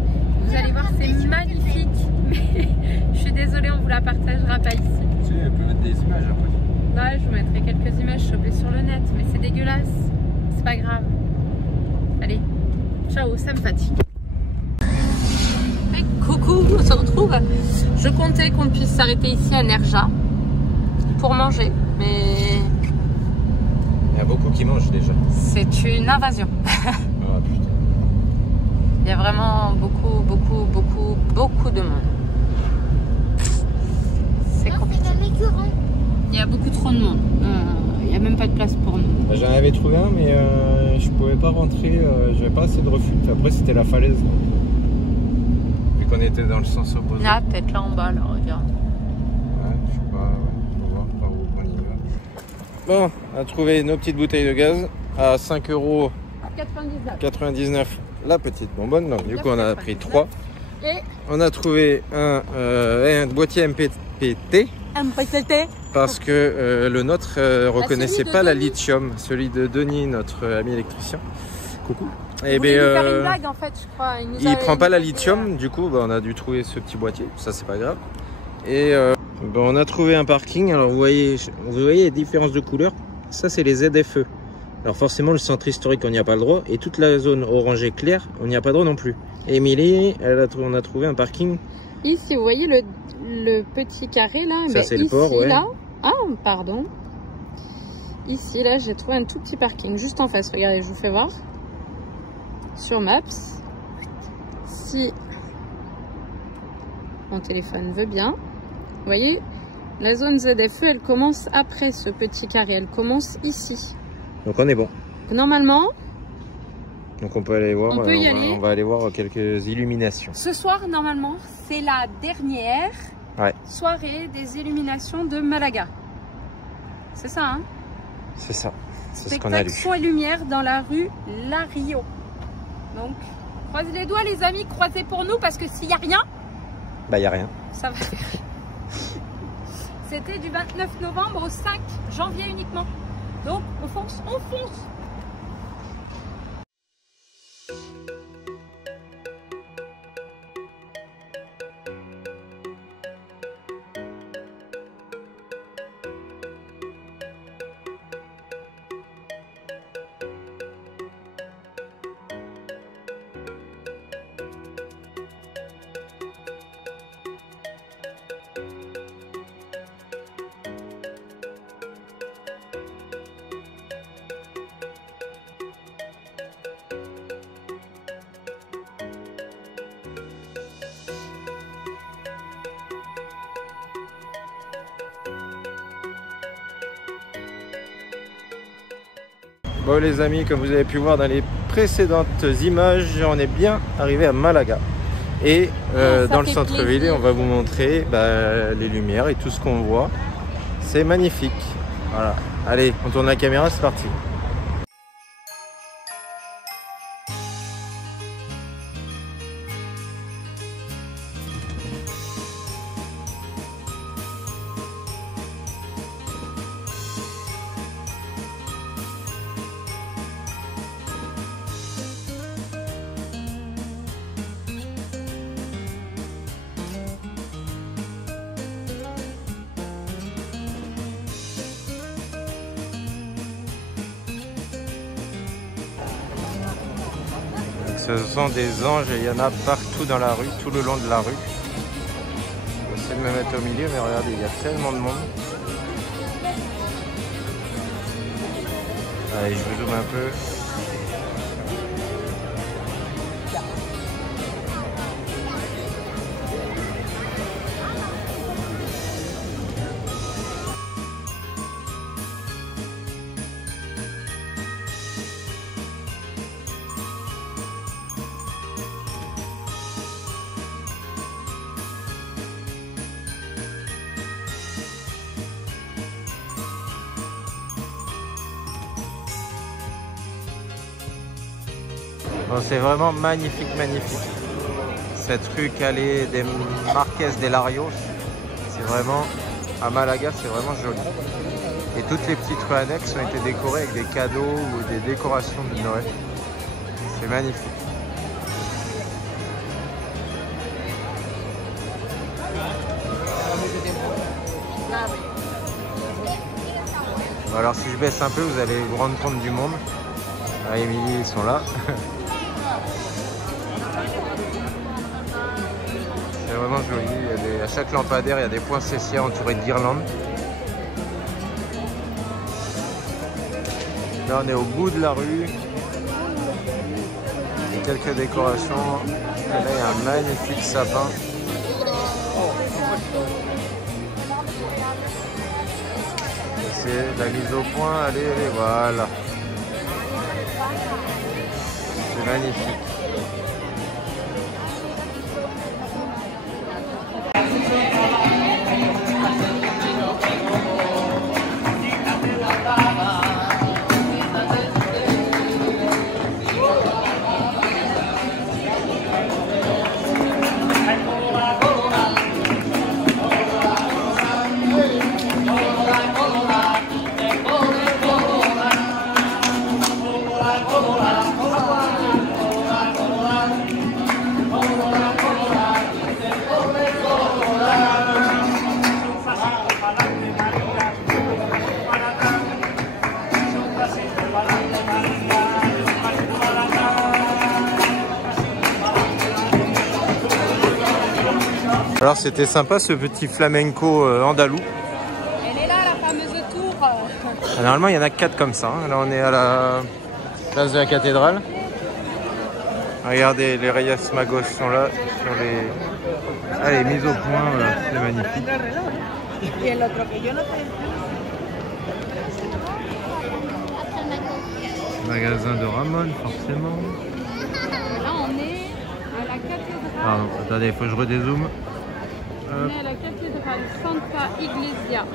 Vous allez voir, c'est magnifique. Mais je suis désolée, on vous la partagera pas ici. Si, elle peut mettre des images après. Ouais, je vous mettrai quelques images chopées sur le net, mais c'est dégueulasse. C'est pas grave. Allez, ciao, ça me fatigue. Hey, coucou, on se retrouve. Je comptais qu'on puisse s'arrêter ici à Nerja pour manger, mais il y a beaucoup qui mangent déjà. C'est une invasion. Oh putain. Il y a vraiment beaucoup de monde. C'est compliqué. Il y a beaucoup trop de monde. Il n'y a même pas de place pour nous. J'en avais trouvé un, mais je pouvais pas rentrer. J'avais pas assez de refus. Après, c'était la falaise. Vu qu'on était dans le sens opposé. Ah, peut-être là en bas, là, regarde. Ouais, je sais pas. Ouais, on va voir par où on y va. Bon, on a trouvé nos petites bouteilles de gaz à 5,99 € la petite bonbonne. Donc, du coup, on a pris 3. Et on a trouvé un boîtier MPPT. Parce que le nôtre reconnaissait pas la lithium, celui de Denis, notre ami électricien. Coucou. Et une blague, en fait, je crois. Il prend pas la lithium, du coup bah, on a dû trouver ce petit boîtier, ça c'est pas grave. Et bah, on a trouvé un parking, alors vous voyez les différences de couleurs, ça c'est les ZFE. Alors forcément le centre historique on n'y a pas le droit, et toute la zone orangée claire on n'y a pas le droit non plus. Et Émilie, on a trouvé un parking. Ici vous voyez le petit carré là, ça c'est le port, ouais. Là, ah pardon. Ici là j'ai trouvé un tout petit parking juste en face, regardez je vous fais voir. Sur Maps, si mon téléphone veut bien, vous voyez, la zone ZFE, elle commence après ce petit carré, elle commence ici. Donc on est bon. Normalement, donc on peut aller voir, on peut y aller. On va aller voir quelques illuminations. Ce soir, normalement, c'est la dernière soirée des illuminations de Malaga. C'est ça, hein? C'est ça, c'est ce qu'on a lu. Son et lumière dans la rue Lario. Donc, croisez les doigts les amis, croisez pour nous parce que s'il n'y a rien, bah il n'y a rien. Ça va faire C'était du 29 novembre au 5 janvier uniquement. Donc on fonce, on fonce. Bon les amis, comme vous avez pu voir dans les précédentes images, on est bien arrivé à Malaga. Et dans le centre-ville, on va vous montrer les lumières et tout ce qu'on voit. C'est magnifique. Voilà. Allez, on tourne la caméra, c'est parti. Ce sont des anges et il y en a partout dans la rue, tout le long de la rue. Je vais essayer de me mettre au milieu, mais regardez, il y a tellement de monde. Allez, je vous zoome un peu. Bon, c'est vraiment magnifique, magnifique. Cette rue calée des Marquès de Larios, c'est vraiment, à Malaga, c'est vraiment joli. Et toutes les petites rues annexes ont été décorées avec des cadeaux ou des décorations de Noël. C'est magnifique. Bon, alors si je baisse un peu, vous allez vous rendre compte du monde. Ah, Émilie, ils sont là. C'est vraiment joli. Il y a à chaque lampadaire, il y a des poinsettias entourés de guirlandes. Là, on est au bout de la rue. Il y a quelques décorations. Et là, il y a un magnifique sapin. C'est la mise au point. Allez, allez, voilà. C'est magnifique. Alors c'était sympa ce petit flamenco andalou. Elle est là, la fameuse tour. Normalement il y en a 4 comme ça. Hein. Là on est à la place de la cathédrale. Regardez, les Reyes Magos sont là sur les... Allez, mise au point, c'est magnifique. Magasin de Ramon, forcément. Là on est à la cathédrale. Pardon, attendez, il faut que je redézoome. On est à la cathédrale Santa Iglesia.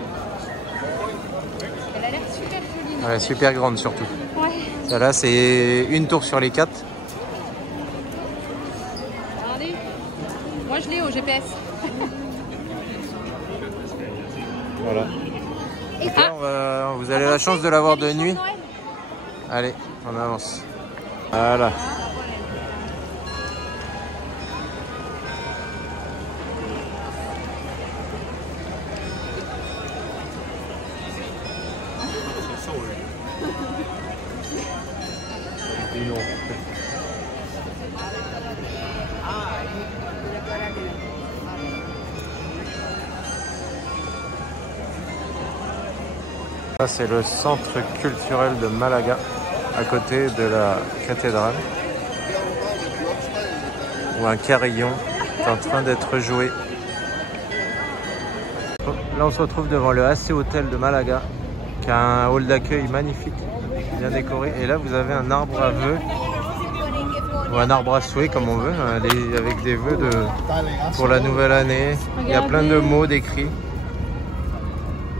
Elle a l'air super jolie. Non? Ouais, super grande surtout. Ouais. Celle-là, c'est une tour sur les 4. Regardez. Moi je l'ai au GPS. Voilà. Et là, vous avez la chance de l'avoir de nuit. Allez, on avance. Voilà. Ça c'est le centre culturel de Malaga, à côté de la cathédrale, où un carillon est en train d'être joué. Là on se retrouve devant le AC Hotel de Malaga, qui a un hall d'accueil magnifique, bien décoré. Et là vous avez un arbre à vœux, ou un arbre à souhait comme on veut, avec des vœux pour la nouvelle année. Il y a plein de mots décrits.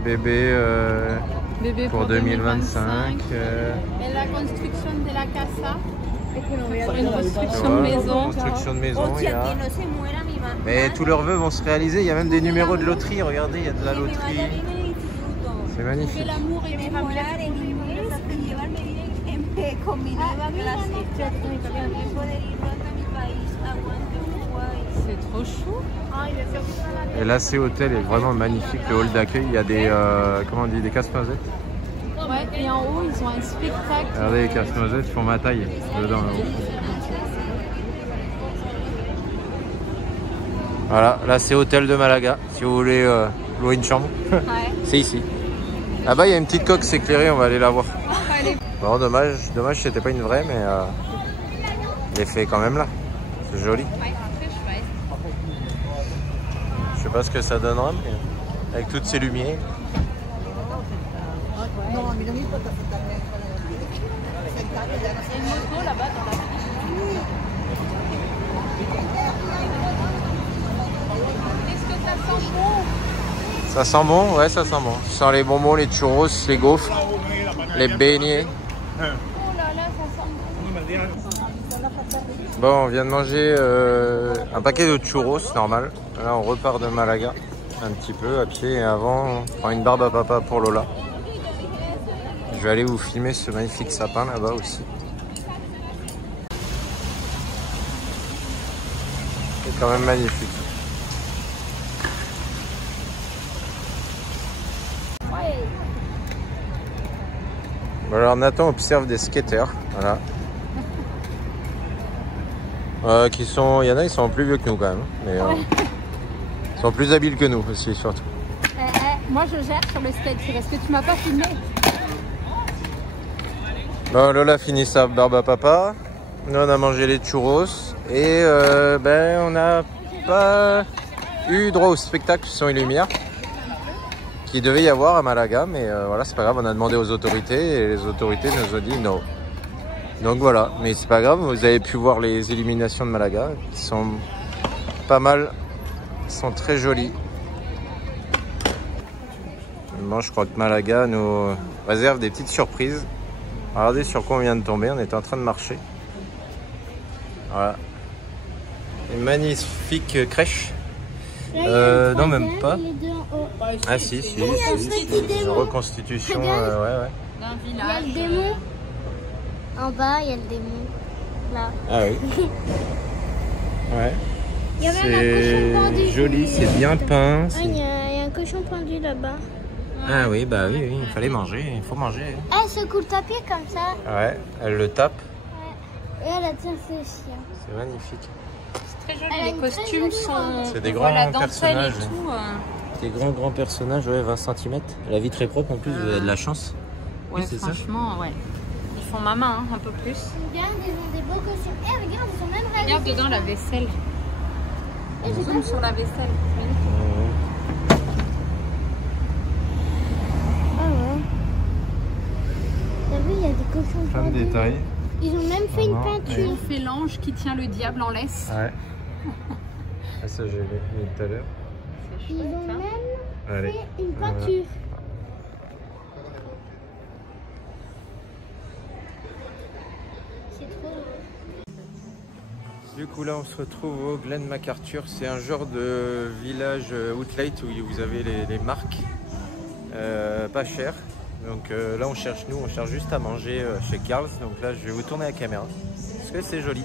Bébé pour 2025. Et la construction de la casa. Une construction de maison. Construction de maison. Mais tous leurs vœux vont se réaliser. Il y a même des numéros de loterie. Regardez, il y a de la loterie. C'est magnifique. C'est trop chou. Et là, c'est hôtel est vraiment magnifique. Le hall d'accueil, il y a des comment on dit, des casse-noisettes. Ouais, et en haut, ils ont un spectacle. Regardez, les casse-noisettes font ma taille dedans. Là-haut. Voilà, là c'est hôtel de Malaga. Si vous voulez louer une chambre, Ouais. c'est ici. Là-bas, il y a une petite coque s'éclairer, on va aller la voir. Bon, dommage, c'était pas une vraie, mais il est fait quand même là. C'est joli. Je sais pas ce que ça donnera, mais avec toutes ces lumières. Ça sent bon? Ouais, ça sent bon. Ça sent les bonbons, les churros, les gaufres, les beignets. Bon, on vient de manger un paquet de churros, normal. Là, on repart de Malaga, un petit peu à pied. Et avant, on prend une barbe à papa pour Lola. Je vais aller vous filmer ce magnifique sapin là-bas aussi. C'est quand même magnifique. Bon, alors Nathan observe des skateurs, voilà. Qui sont, il y en a, ils sont plus vieux que nous quand même, mais ils sont plus habiles que nous aussi surtout. Moi je gère sur le skate, c'est parce que tu m'as pas filmé. Bon, Lola finit sa barbe à papa, nous on a mangé les churros et on n'a pas eu droit au spectacle son et lumière qui devait y avoir à Malaga, mais voilà, c'est pas grave, on a demandé aux autorités et les autorités nous ont dit non. Donc voilà, mais c'est pas grave, vous avez pu voir les illuminations de Malaga qui sont pas mal, sont très jolies. Bon, je crois que Malaga nous réserve des petites surprises. Regardez sur quoi on vient de tomber, on était en train de marcher. Voilà. Une magnifique crèche. Non, même pas. Ah si, une reconstitution, ouais. D'un Il y a village. le démon. En bas, il y a le démon. Là. Ah oui. Ouais. Il y avait un cochon pendu. C'est joli, c'est bien peint. Ah, il y a un cochon pendu là-bas. Ah oui, bah oui, il fallait manger, il faut manger. Elle secoue le tapis comme ça. Ouais, elle le tape. Et elle attire ses chiens. C'est magnifique. Très joli. Elle a Les une costumes très jolie sont. C'est des on voit la grands dentelle et personnages. tout. Des grands personnages, ouais, 20 cm. La vie très propre en plus, vous avez de la chance. Ouais, Oui, c'est ça. franchement, ouais. Ils font ma main, hein, un peu plus. Regarde, ils ont des beaux costumes. Eh, regarde, ils ont même réalisé. Regarde dedans la vaisselle. Eh, j'ai Zoom pas sur la vaisselle. Ah ouais. T'as vu, il y a des cochons Plein de pendus. détails. Ils ont même fait une Vraiment, peinture. On fait l'ange qui tient le diable en laisse. Ouais. Ah, ça, j'ai vu tout à l'heure. C'est Ils chouette, ont hein. même Allez. fait une peinture. C'est trop drôle. Du coup, là, on se retrouve au Glen MacArthur. C'est un genre de village outlet où vous avez les marques pas cher. Donc là on cherche juste à manger chez Carl's. Donc là je vais vous tourner la caméra parce que c'est joli.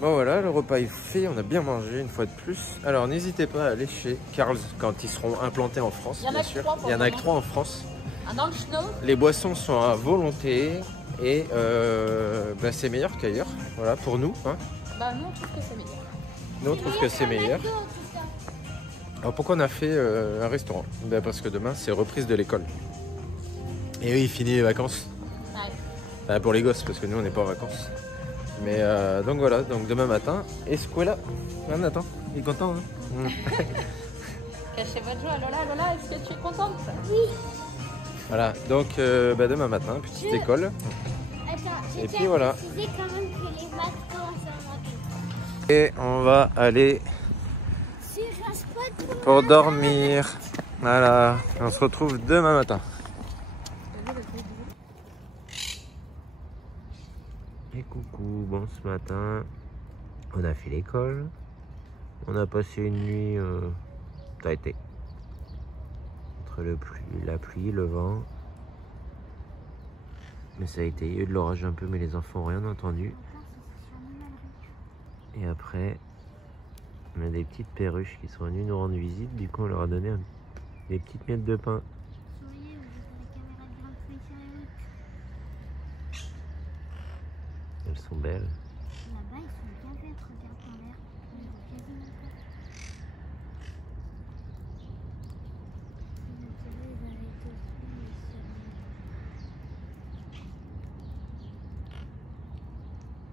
Bon voilà, le repas est fait, on a bien mangé une fois de plus. Alors n'hésitez pas à aller chez Carl's quand ils seront implantés en France, bien sûr. Il y en a que 3 en France. Les boissons sont à volonté et bah, c'est meilleur qu'ailleurs, voilà, pour nous. Hein. Bah nous on trouve que c'est meilleur. Nous on trouve que c'est meilleur. Alors pourquoi on a fait un restaurant? Bah, parce que demain c'est reprise de l'école. Et oui, il finit les vacances. Ouais. Bah, pour les gosses, parce que nous on n'est pas en vacances. Mais donc voilà, donc demain matin, escuela. Nathan, il est content, hein? Cachez votre joie, Lola, est-ce que tu es contente? Oui. Voilà, donc bah, demain matin, petite école. Attends, et puis voilà. Quand même que les maths commencent à monter. Et on va aller pour dormir. Voilà, on se retrouve demain matin. Et coucou, bon ce matin, on a fait l'école, on a passé une nuit, ça a été, entre la pluie, le vent, mais ça a été, il y a eu de l'orage un peu, mais les enfants n'ont rien entendu. Et après, on a des petites perruches qui sont venues nous rendre visite, du coup on leur a donné des petites miettes de pain. Elles sont belles. Là-bas, ils sont bien vertes, regarde dans l'air. Ils ont quasiment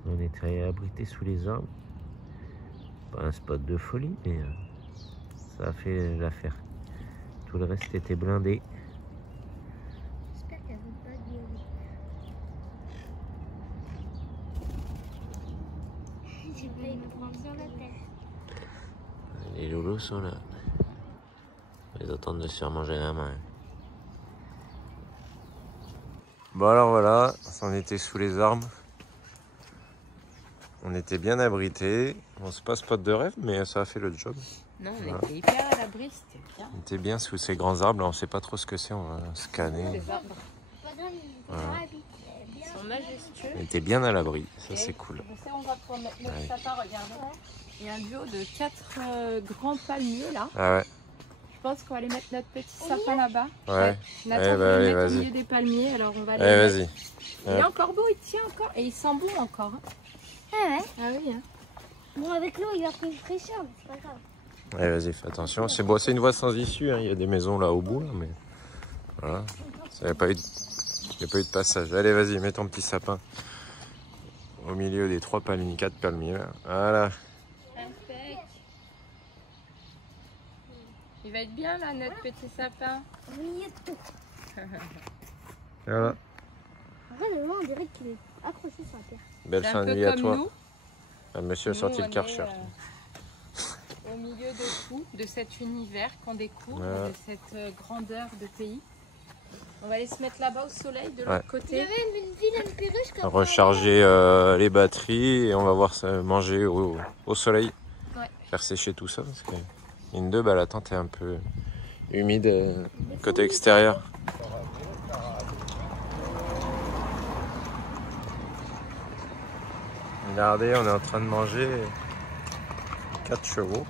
pas. On était abrités sous les arbres. Pas un spot de folie, mais ça a fait l'affaire. Tout le reste était blindé. J'espère qu'elles vont pas gueuler. J'ai failli me prendre sur la tête. Les loulous sont là. Ils attendent de se faire manger la main. Bon alors voilà, on était sous les arbres. On était bien abrités. Bon, c'est pas spot de rêve, mais ça a fait le job. Non, on était hyper à l'abri, c'était bien. On était bien sous ces grands arbres. Là, on sait pas trop ce que c'est, on va scanner. Les arbres. Voilà. Ils sont majestueux. On était bien à l'abri, ça c'est cool. Je sais, on va pouvoir mettre notre sapin, regardez. Il y a un duo de 4 grands palmiers là. Ah ouais. Je pense qu'on va aller mettre notre petit sapin là-bas. Ouais. Nathan bah, va le allez, mettre au milieu des palmiers, alors on va aller. Allez, vas-y. Il est encore beau, il tient encore. Et il sent bon encore. Hein. Ah ouais. Ah oui. Hein. Bon, avec l'eau, il va prendre fraîcheur, mais c'est pas grave. Allez, vas-y, fais attention. C'est bon, c'est une voie sans issue, hein. Il y a des maisons là au bout, là, mais voilà. Il n'y a pas eu de passage. Allez, vas-y, mets ton petit sapin au milieu des 4 palmiers. Voilà. Impec. Il va être bien là, notre petit sapin. Au milieu de tout. Voilà. En vrai, le moment, on dirait qu'il est accroché sur la terre. Belle C'est fin un de peu nuit à comme toi. nous. Ah, monsieur a sorti Nous, le Karcher. Au milieu de tout, de cet univers qu'on découvre, Ouais. de cette grandeur de pays. On va aller se mettre là-bas au soleil de Ouais. l'autre Il y côté. avait une vilaine perruche comme Recharger les batteries et on va voir ça manger au soleil. Ouais. Faire sécher tout ça parce que mine de la tente est un peu humide côté extérieur. Regardez, on est en train de manger 4 chevaux.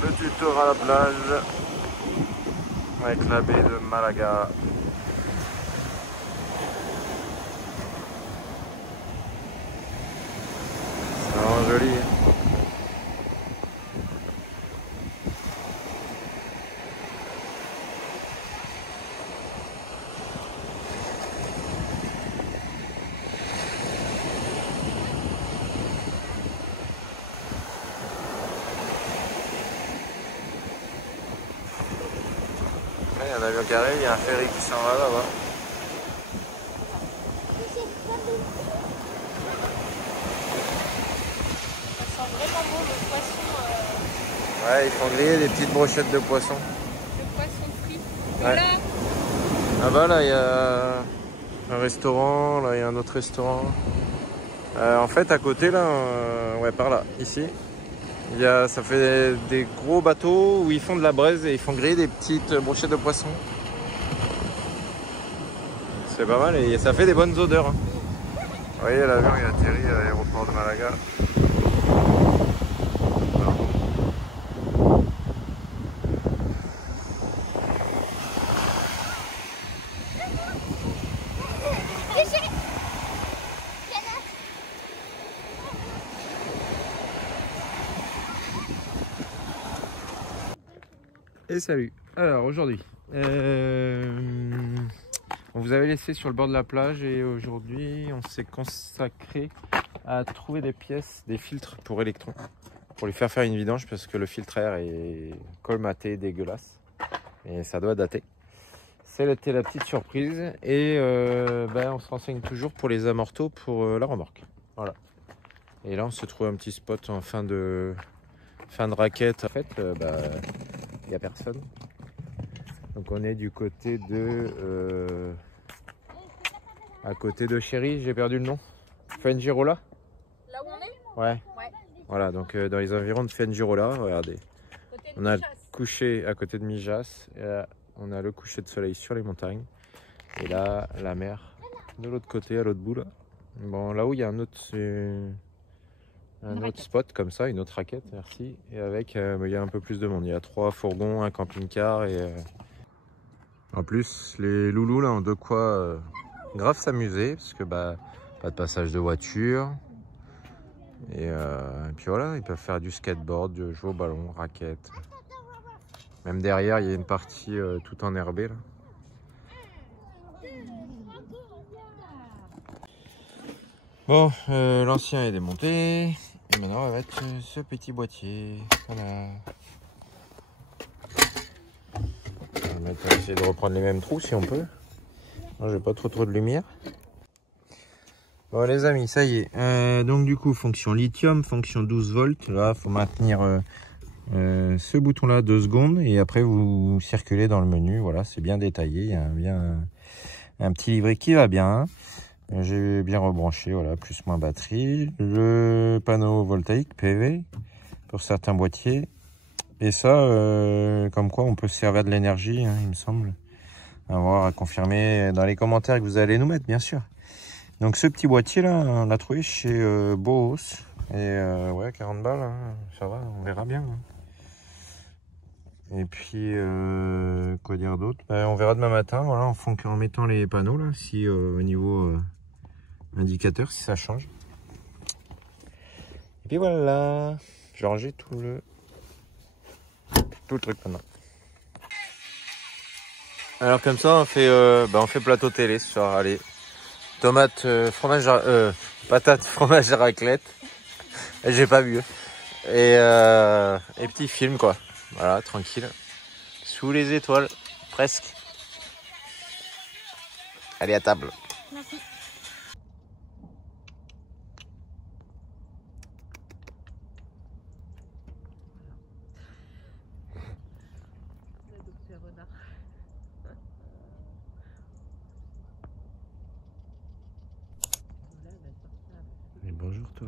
Petit tour à la plage avec la baie de Malaga. C'est vraiment joli. un avion qui arrive, il y a un ferry qui s'en va là-bas. Ça sent vraiment bon le poisson. Ouais, ils font griller des petites brochettes de poisson. Le poisson frit. Et Ouais. là, Là-bas, là, il y a un restaurant, là, il y a un autre restaurant. En fait, à côté, là, ouais, par là, ici, ça fait des gros bateaux où ils font de la braise et ils font griller des petites brochettes de poisson. C'est pas mal et ça fait des bonnes odeurs. Hein. Vous voyez, l'avion il atterrit à l'aéroport de Malaga. Et salut. Alors aujourd'hui, on vous avait laissé sur le bord de la plage et aujourd'hui on s'est consacré à trouver des pièces, des filtres pour électrons, pour lui faire une vidange parce que le filtre air est colmaté, dégueulasse et ça doit dater. C'était la petite surprise et on se renseigne toujours pour les amortos pour la remorque. Voilà. Et là on se trouve un petit spot en fin de raquette. En fait, il n'y a personne. Donc on est du côté de à côté de Chéri, j'ai perdu le nom. Fuengirola. Là où on est? Ouais. Ouais. Voilà, donc dans les environs de Fuengirola, regardez. Côté de On a le Mijas. coucher à côté de Mijas, et là, on a le coucher de soleil sur les montagnes. Et là, la mer de l'autre côté, à l'autre bout là. Bon, là où il y a un autre spot comme ça, une autre raquette, merci. Et avec, il y a un peu plus de monde. Il y a 3 fourgons, un camping-car et en plus les loulous là ont de quoi grave s'amuser parce que pas de passage de voiture. Et puis voilà, ils peuvent faire du skateboard, jouer au ballon, raquette. Même derrière, il y a une partie tout enherbée là. Bon, l'ancien est démonté. Et maintenant, on va mettre ce petit boîtier. Voilà. On va essayer de reprendre les mêmes trous si on peut. Moi, j'ai pas trop de lumière. Bon, les amis, ça y est. Donc, du coup, fonction lithium, fonction 12 volts. Là, faut maintenir ce bouton-là 2 secondes. Et après, vous circulez dans le menu. Voilà, c'est bien détaillé. Il y a bien un petit livret qui va bien. J'ai bien rebranché, voilà, plus moins batterie. Le panneau voltaïque PV pour certains boîtiers. Et ça, comme quoi on peut se servir de l'énergie, hein, il me semble. À voir, à confirmer dans les commentaires que vous allez nous mettre, bien sûr. Donc ce petit boîtier là, on l'a trouvé chez Boos. Et ouais, 40 balles, hein, ça va, on verra bien. Hein. Et puis, quoi dire d'autre? On verra demain matin, voilà, en mettant les panneaux là, si au niveau indicateur, si ça change. Et puis voilà, j'ai rangé tout le truc maintenant. Alors comme ça, on fait plateau télé ce soir. Allez, tomate, fromage, patate, fromage, raclette. J'ai pas vu. Et petit film quoi. Voilà, tranquille. Sous les étoiles, presque. Allez à table. Merci. Et bonjour toi.